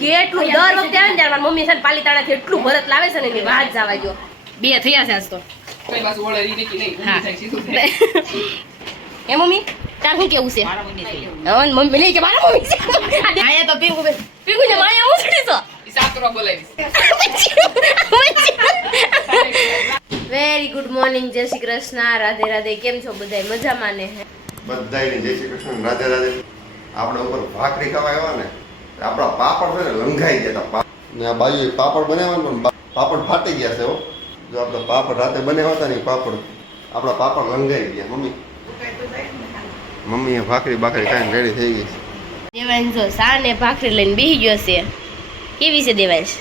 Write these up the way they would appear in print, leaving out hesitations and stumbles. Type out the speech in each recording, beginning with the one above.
કેટલું દર વખતે આવે ને ત્યારે મારી મમ્મી છે ને પાલીતાણાથી એટલું ભરત લાવે છે ને એની વાત જવા ગયો 2 થયા છે આજ તો કઈ બાજુ ઓળે રી નકી નહીં ઊંધી થાય સીધું થાય એ મમ્મી તાર શું કેવું છે મારા મમ્મી થઈ હા મમ્મી નહીં કે મારા મમ્મી છે આયા તો પિંકુ ને માયા ઉછળી તો ઈ સાતરો બોલાવીશ વેરી ગુડ મોર્નિંગ જય શ્રી કૃષ્ણ રાધે રાધે કેમ છો બધાય મજામાં ને બધાયને જય શ્રી કૃષ્ણ રાધે રાધે આપણે ઉપર ભાખરી ખાવા આવ્યા ને આપણા પાપડ છે ને લંઘાઈ ગયા હતા ને આ બાજુ પાપડ બનાવવાનો ને પાપડ ફાટી ગયા છે હો જો આપણે પાપડ રાતે બનાવ્યા હતા ને પાપડ આપણા પાપડ લંઘાઈ ગયા મમ્મીએ ભાખરી ખાઈને રેડી થઈ ગઈ છે દેવાંશ જો સા ને ભાખરી લઈને બેસી ગયો છે કેવી છે દેવાંશ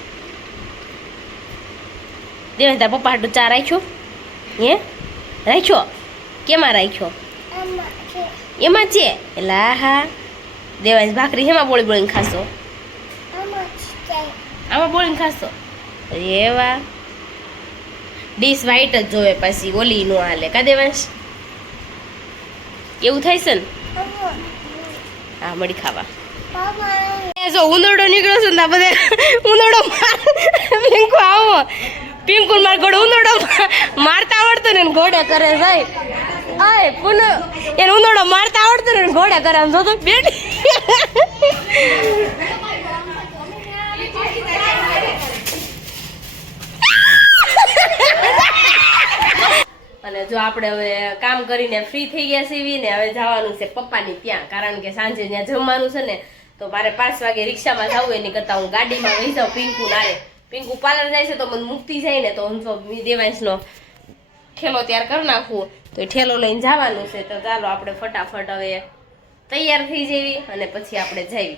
તારા પપ્પા હાટું ચા રાખ્યો હે રાખ્યો કેમાં રાખ્યો એમાં છે એલા હા દેવાંશ ભાખરી હેમાં બોળી બોળીને ખાશો આમાં બોળીને ખાશો એવા ડીશ વ્હાઈટ જ જોવે પછી ઓલી નો હાલે કા દેવાંશ એવું થાય છે ને હા મળી ખાવા જો ઉંદરડો નીકળ્યો છે ને બધે ઉંદરડો પિંકુ આવો પિંકુ માર ઘોડો ઉંદરડો મારતા આવડતો ને ઘોડે કરે જાય આય પુન એને ઉંદરડો મારતા આવડતો ને ઘોડે કરે આમ જો તો બેઠી અને જો આપણે હવે કામ કરીને ફ્રી થઈ ગયા છીએ ને હવે જવાનું છે પપ્પાની ત્યાં કારણ કે સાંજે ત્યાં જમવાનું છે ને તો મારે 5 વાગે રિક્ષામાં જવું એની કરતાં હું ગાડીમાં વહી જાઉં પિંકુ નારે પિંકુ પાર્લર જાય છે તો મને મુક્તિ જાય ને તો હું જો દેવાંશનો ઠેલો તૈયાર કરી નાખું તો એ ઠેલો લઈને જવાનું છે તો ચાલો આપણે ફટાફટ હવે તૈયાર થઈ જઈએ અને પછી આપણે જઈએ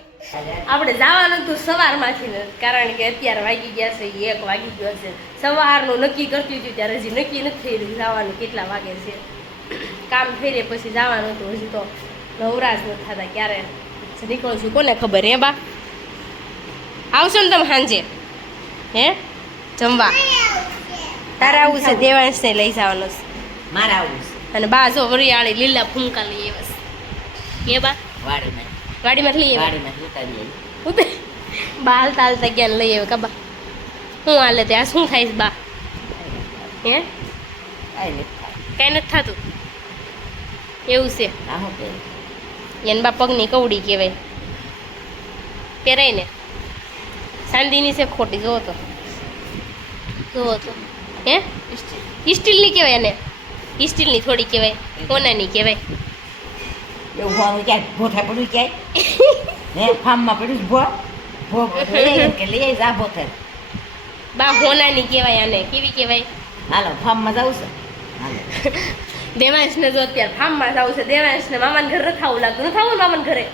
આપણે જવાનું હતું સવારમાંથી કારણ કે અત્યારે વાગી ગયા છે 1 વાગી ગયો છે સવારનું નક્કી કરતી હતી ત્યારે હજી નક્કી નથી થઈ રહ્યું જવાનું કેટલા વાગે છે કામ થઈ રહે પછી જવાનું હતું હજી તો નવરાજ નથી થતા ક્યારે નીકળું છું કોને ખબર હે બા આવશો ને તમે સાંજે હે જમવા તારે આવું છે દેવાંશને લઈ જવાનું છે મારા આવું અને બા જો વરિયાળી લીલા ફૂંકા લઈ આવ્યા છે એ બા ગાડીમાં લઈ આવ્યા બા હાલતા હાલતા ક્યાં લઈ આવ્યા કબા શું હાલે ત્યાં શું થાય છે બા હે કઈ નથી થતું એવું છે એને બા પગની કવડી કહેવાય પહેરાય ને ચાંદીની છે ખોટી જોવો તો હે સ્ટીલની કહેવાય એને સ્ટીલની થોડી કહેવાય સોનાની કહેવાય એવું હોવાનું ક્યાંય ભોઠા પડ્યું ક્યાંય હે ફાર્મમાં પડ્યું ભો કે લઈ આવી જા ભોથે બા હોનાની કહેવાય આને કેવી કહેવાય હાલો ફાર્મમાં જાઉં છે હાલો દેવાંશને જો અત્યારે ફાર્મમાં જવું છે દેવાંશને મામાને ઘરે રખાવું લાગતું નથી આવું મામાને ઘરે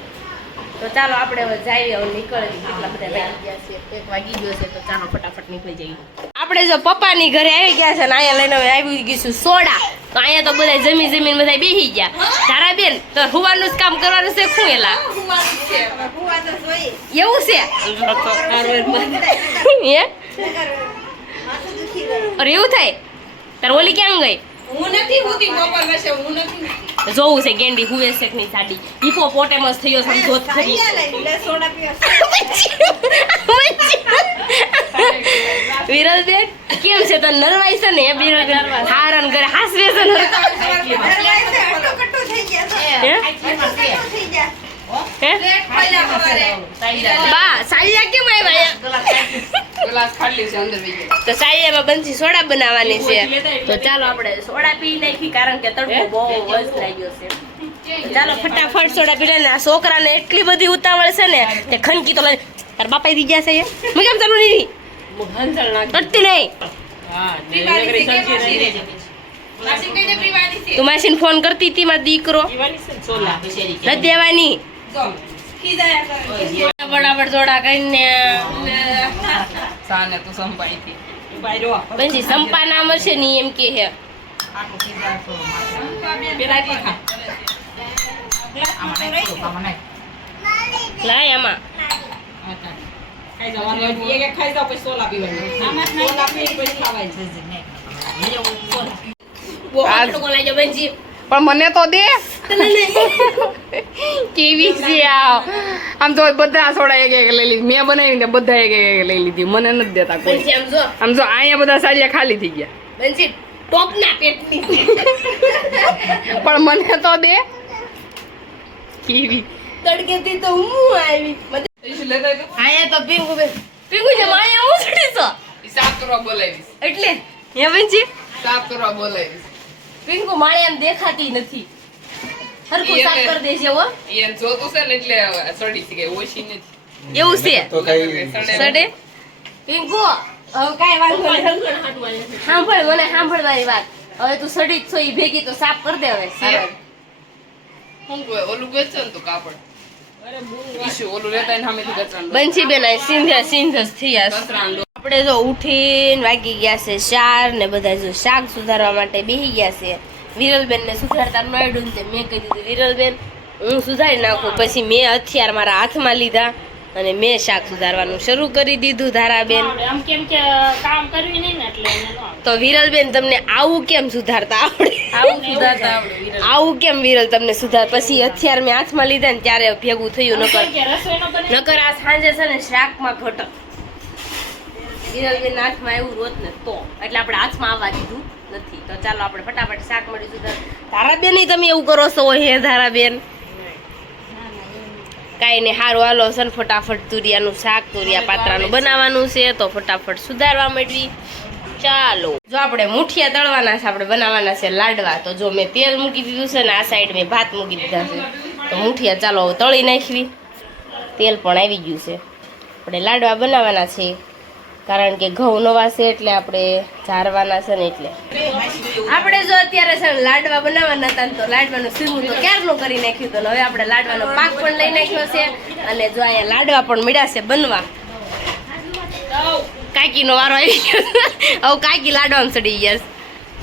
તો ચાલો આપણે હવે જઈએ હવે નીકળીએ કેટલા બધા વાગી ગયા છે 1 વાગી ગયો છે તો ચાલો ફટાફટ નીકળી જઈએ આપણે જો પપ્પાની ઘરે આવી ગયા છે ને અહીંયા લઈને હવે આવી ગઈશું સોડા તો અહીંયા તો બધા જમીન બધા બેસી ગયા તારા બેન તો હુવાનું જ કામ કરવાનું છે શું એલા એવું છે હે અરે એવું થાય તાર ઓલી ક્યાં ગઈ હું નથી હોતી બપોર વસે હું નથી જોવું છે ગેંડી હુવે છે ની સાડી હિપોપોટેમસ થયો છે જોત ખરી સોડા પીવા વિરલ બેન કેમ છે તો નરવાઈ છે ને વિરલ બેન હારન ઘરે હાસવે છે ને કટ્ટો થઈ ગયા બા સાલિયા કેમ આવ્યા ગ્લાસ ખાલી છે અંદર વહી ગયો તો સાલિયામાં બનતી સોડા બનાવવાની છે તો ચાલો આપણે સોડા પી નાખી કારણ કે તડકો બહુ વસ લાગ્યો છે ચાલો ફટાફટ સોડા પી લઈને આ છોકરાને એટલી બધી ઉતાવળ છે ને તે ખનકી તો લઈ તાર બાપા દી ગયા છે મેં કેમ ચાલુ નહીં હંસલ નાખ કરતી નહીં હા નગરી સંજી રહી માસી કઈ દે પીવાની છે તું માસીને ફોન કરતી હતી મારો દીકરો પીવાની છે સોલા નથી દેવાની જો ખીજાયા કરે બરાબર જોડા કરીને સાને તું સંપાઈ થી બાયરો પછી સંપા નામ હશે ને એમ કે હે આટો ખીજા તો પેલા કી ખા લાય આમાં ખાઈ જવાનું એક ખાઈ જાવ પછી સોલા પીવાની સોલા પી પછી ખાવાય છે બહુ આટલું લઈ જાવ બેનજી પણ મને તો દે કેવી છે આમ તો બધા સોડા એક એક લઈ લીધી મેં બનાવી ને બધા એક એક લઈ લીધી મને નથી દેતા કોઈ બંસી આમ જો આમ જો અહીંયા બધા સાલિયા ખાલી થઈ ગયા બંસી ટોપના પેટની છે. પણ મને તો દે કેવી તડકેથી તો હું આવી આયા તો પીંગુ છે માયા હું છડી છો સાફ કરવા બોલાવીશ એટલે હે બંસી સાફ કરવા બોલાવીશ પીંગુ માળે એમ દેખાતી નથી હરખું સાફ કરી દેજે હો એને જોતું છે ને એટલે સડી છે કે ઓછી નથી એવું છે તો કઈ સડે પીંગુ હવે કાંઈ વાંધો નહીં સાંભળ મને સાંભળ મારી વાત હવે તું સડી જ છો ઈ ભેગી તો સાફ કરી દે હવે હું કોઈ ઓલું ગચન તો કાપડ ઈશુ ઓલું લેતા ને સામેથી ગચન બંસી બેન સિંધસ થયા છે. આપણે જો ઉઠીને વાગી ગયા છે 4 ને બધા જો શાક સુધારવા માટે બેહી ગયા છે. વિરલબેન ને સુધારતા નડ્યું ને મેં કહી દીધું વિરલબેન હું સુધારી નાખું. પછી મેં હથિયાર મારા હાથમાં લીધા અને મેં શાક સુધારવાનું શરૂ કરી દીધું. ધારાબેન આમ કેમ કે કામ કરવી નહીં ને એટલે એને ન આવે. તો વિરલબેન તમને આવું કેમ સુધારતા આવડે? આવું સુધારતા આવડે વિરલ. આવું કેમ વિરલ તમને સુધાર? પછી હથિયાર મેં હાથમાં લીધા ને ત્યારે ભેગું થયું. નકર કે રસોઈ નો બને નકર આ સાંજે છે ને શાકમાં ઘટક વિરલબેન હાથમાં આવ્યું રોત ને તો એટલે આપણે હાથમાં આવવા દીધું નથી. તો ચાલો આપણે ફટાફટ શાક મળીશું. ધારાબેન તમે એવું કરો છો હે ધારાબેન? કાંઈ નહીં સારું હાલો છે ને ફટાફટ તુરિયાનું શાક તુરિયા પાત્રાનું બનાવવાનું છે તો ફટાફટ સુધારવા માંડવી. ચાલો જો આપણે મુઠિયા તળવાના છે, આપણે બનાવવાના છે લાડવા. તો જો મેં તેલ મૂકી દીધું છે ને આ સાઈડ મેં ભાત મૂકી દીધા છે. તો મુઠિયા ચાલો હવે તળી નાખવી. તેલ પણ આવી ગયું છે. આપણે લાડવા બનાવવાના છે કારણ કે ઘઉં નવા છે એટલે આપણે ચારવાના છે ને એટલે આપણે જો અત્યારે છે ને લાડવા બનાવવાના હતા ને તો લાડવાનું સીમું તો ક્યારનું કરી નાખ્યું હતું. હવે આપણે લાડવાનો પાક પણ લઈ નાખ્યો છે અને જો અહીંયા લાડવા પણ મળ્યા છે બનવા. કાકીનો વારો આવી ગયો હવે કાકી લાડવામાં ચડી ગયા છે.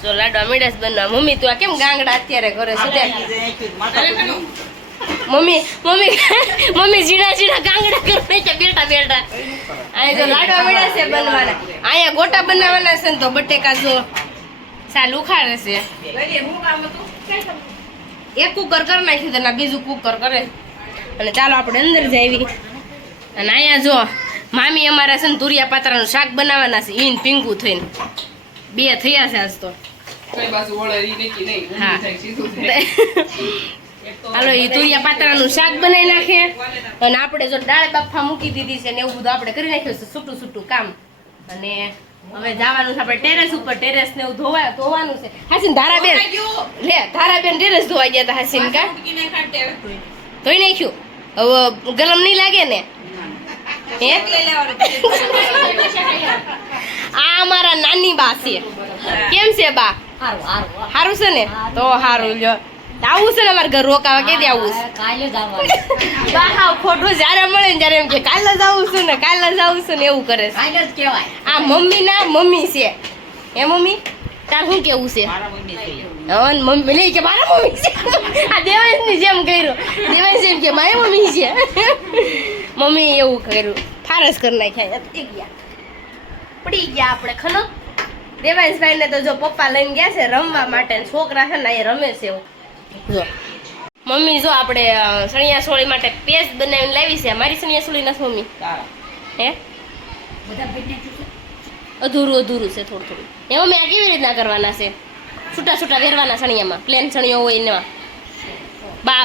જો લાડવા મળ્યા છે બનવા. મમ્મી તું આ કેમ ગાંગડા અત્યારે કરે છે? મમ્મી મમ્મી મમ્મી ઝીણા ઝીણા ગાંગડા કરે છે બેટા બેટા. અહીંયા જો લાડવા મળ્યા છે બનવાના. અહીંયા ગોટા બનાવવાના છે ને તો બટેકા જો ચાલ ઉખાડે છે. એક કુકર કરી નાખ્યું તો બીજું કુકર કરે. અને ચાલો આપણે અંદર જઈએ. અને અહીંયા જો મામી અમારા છે ને તુરિયા પાત્રાનું શાક બનાવવાના છે. ઈન પીંગું થઈને 2 થયા છે આજ તો. કઈ બાજુ વળે ઈ નક્કી નહીં હા. ઊંધું થાય, સીધું થાય. હાલો એ તુરિયા પાત્રાનું શાક બનાવી નાખે. અને આપણે જો દાળ બાફા મૂકી દીધી છે ને એવું બધું આપણે કરી નાખ્યું છે છૂટું છૂટું કામ. અને હવે જવાનું છે આપણે ટેરેસ ઉપર. ટેરેસ ને એવું ધોવાનું છે. હાસીન ધારાબેન લે ધારાબેન ટેરેસ ધોવા ગયા હતા. હાસીન કા ધોઈ નાખ્યું? હવે ગરમ નહીં લાગે ને? હે આ અમારા નાની બા છે. કેમ છે બા? સારું છે ને? તો સારું લ્યો. આવું છે ને અમારે ઘર રોકાવા કેદી આવું છે? બા હાવ ખોટું જ્યારે મળે ને ત્યારે એમ કે કાલે જ આવું છું ને કાલે જ આવું છું ને એવું કરે છે. આ મમ્મી ના મમ્મી છે. એ મમ્મી તાર શું કેવું છે? હા મમ્મી નહીં કે મારા મમ્મી છે. આ દેવાંશની જેમ કર્યું. દેવાંશ એમ કે મારી મમ્મી છે. મમ્મી એવું કર્યું. ફારસ કરી નાખ્યા. પડી ગયા આપણે ખનો. દેવાંશભાઈ ને તો જો પપ્પા લઈને ગયા છે રમવા માટે. છોકરા છે ને એ રમે છે એવું. જો મમ્મી જો આપણે સણિયા સોળી માટે પેસ્ટ બનાવીને લાવી છે. મારી સણિયા સોળી નથી મમ્મી? હે અધૂરું છે થોડું થોડું. એ મમ્મી આ કેવી રીતના કરવાના છે? છૂટા છૂટા વેરવાના સણિયામાં? પ્લેન સણિયો હોય એમાં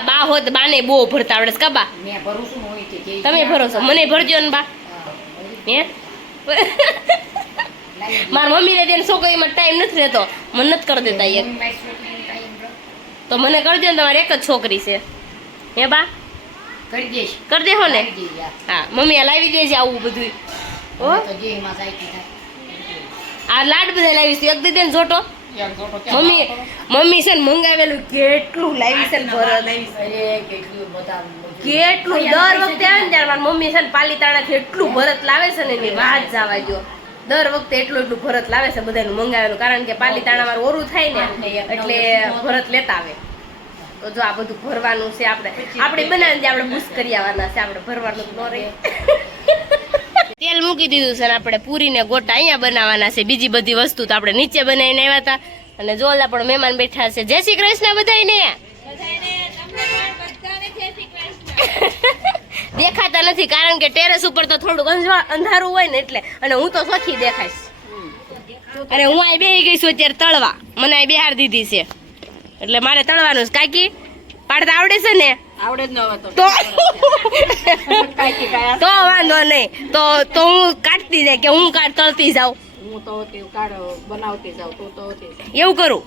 બા હોત બાને બહુ ભરતા આવડે છે કા બા? તમે ભરો છો? મને ભરજો ને બા. હે મારા મમ્મીને તેને છોકરીમાં ટાઈમ નથી રહેતો. મને નથી કરી દેતા એક. તો મને કરી દો ને. તમારે એક જ છોકરી છે. હે બા કરી દેહો ને? હા મમ્મી આ લાવી દેજે આવું બધું. હો આ લાડ બધા લાવીશ. એક દે ને જોટો. મમ્મી છે ને મંગાવેલું કેટલું લાવી છે ને ભરત. કેટલું દર વખતે આવે ને ત્યારે મારી મમ્મી છે ને પાલીતાણાથી એટલું ભરત લાવે છે ને એની વાત જવા દો. દર વખતે એટલું ભરત લાવે છે બધાનું મંગાવેલું. કારણ કે પાલીતાણા મારું ઓરું થાય ને એટલે ભરત લેતા આવે. તો જો આ બધું ભરવાનું છે. આપણે બનાવીને આપણે બુશ કરી આવવાના છે. આપણે ભરવાનું ન રહે. તેલ મૂકી દીધું છે ને આપણે પૂરી ને ગોટા અહીંયા બનાવવાના છે. બીજી બધી વસ્તુ તો આપણે નીચે બનાવીને આવ્યા હતા. અને જો ઓલા પણ મહેમાન બેઠા છે. જય શ્રી કૃષ્ણ બધાયને. દેખાતા નથી કારણ કે ટેરેસ ઉપર તો થોડુંક અંધારું હોય ને એટલે, અને હું તો સોખી દેખાઈશ. અને હું અહીં બેહી ગઈ છું અત્યારે તળવા, મને અહીં બેહાર દીધી છે એટલે મારે તળવાનું છે. કાકી પાડતા આવડે છે ને? આવડે જ ન હોય તો તો કાંઈ કાંઈ તો વાંધો નહીં, તો હું કાઢતી જાય કે હું તળતી જાઉં, હું તો હોતી કાઢ બનાવતી જાઉં, તું તો હોતી એવું કરું.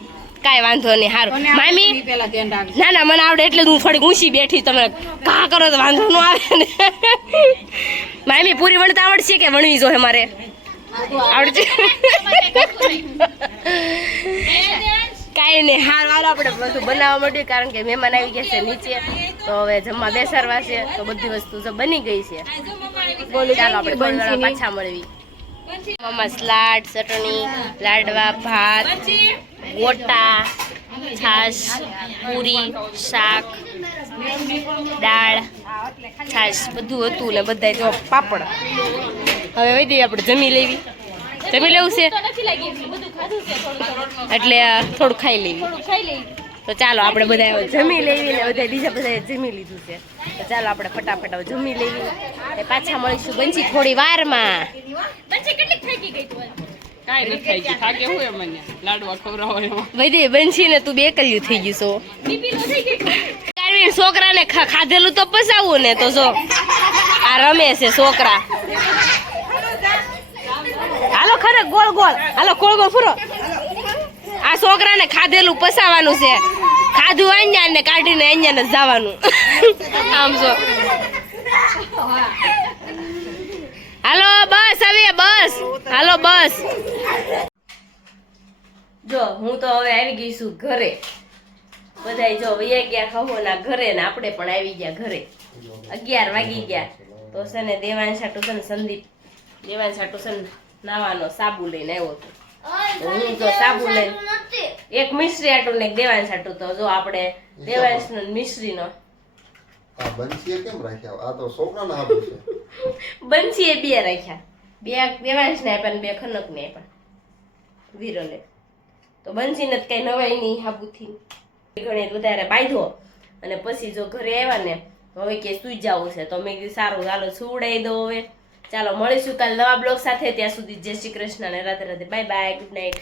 કાંઈ વાંધો નહીં, સારું. મામી પેલા ધ્યાન રાખજો. ના ના મને આવડે એટલે જ હું થોડીક ઊંચી બેઠી, તમે કા કરો તો વાંધો ન આવે ને. મામી પૂરી વણતા આવડશે કે વણવી જોઈએ મારે? આવડશે. કાંઈ નહીં, હાલ આપણે બધું બનાવવા માંડ્યું કારણ કે મહેમાન આવી ગયા છે નીચે, તો હવે જમવા બેસાડવા છે, તો બધી વસ્તુ તો બની ગઈ છે. ચાલો આપણે થોડી વાર પાછા મળવી. મમ્મા સલાડ, ચટણી, લાડવા, ભાત, ગોટા, છાશ, પૂરી, શાક, દાળ, છાશ બધું હતું ને બધાય જો પાપડ. હવે વહી દઈએ આપણે જમી લેવી. જમી લેવું છે એટલે થોડું ખાઈ લેવી. તો ચાલો આપણે બધા જમી લેવી ને બધા બીજા બધા જમી લીધું છે, તો ચાલો આપણે ફટાફટ હવે જમી લેવી ને પાછા મળીશું બંચી થોડી વારમાં. કાંઈ નથી થઈ ગયું, થાકે હું એમ મને લાડવા ખવડાવવા. વૈદે બંછી ને તું બેકલ્યું થઈ ગયું છો. કારવીન છોકરાને ખાધેલું તો પસાવું ને, તો જો આ રમે છે છોકરા. હાલો ખરે ગોળ ગોળ, હાલો ગોળ ગોળ ફરો. આ છોકરાને ખાધેલું પસાવાનું છે, ખાધું અહીંયા ને કાઢીને અહીંયા ને જવાનું. આમ જો હાલો બસ હવે બસ, હાલો બસ. જો હું તો હવે આવી ગઈ છું ઘરે. બધાય જો વૈયા ગયા ખહોના ઘરે ને આપણે પણ આવી ગયા ઘરે. 11 વાગી ગયા તો છે ને દેવાંશા ટ્યુશન સંદીપ દેવાંશા ટ્યુશન નાવાનો સાબુ લઈને આવ્યો હતો. તો હું તો સાબુ લઈને એક મિશ્રી આટું ને એક દેવાંશ આટું, તો જો આપણે દેવાંશ નો મિશ્રી નો આ બંસીએ કેમ રાખ્યા? આ તો છોકરાના હાબુ છે. બંસીએ 2 રાખ્યા, 2 દેવાંશ ને આપ્યા ને 2 ખનક ને આપ્યા વીરોને. તો બંસીને જ કઈ નવાઈ નહીં હાબુથી ઘણી વધારે બાંધો અને પછી જો ઘરે આવ્યા ને હવે કે સુઈ જવું છે, તો મેં કીધું સારું ચાલો સુવડાવી દો. હવે ચાલો મળીશું કાલ નવા બ્લોગ સાથે, ત્યાં સુધી જય શ્રી કૃષ્ણ અને Radhe Radhe, bye bye, good night.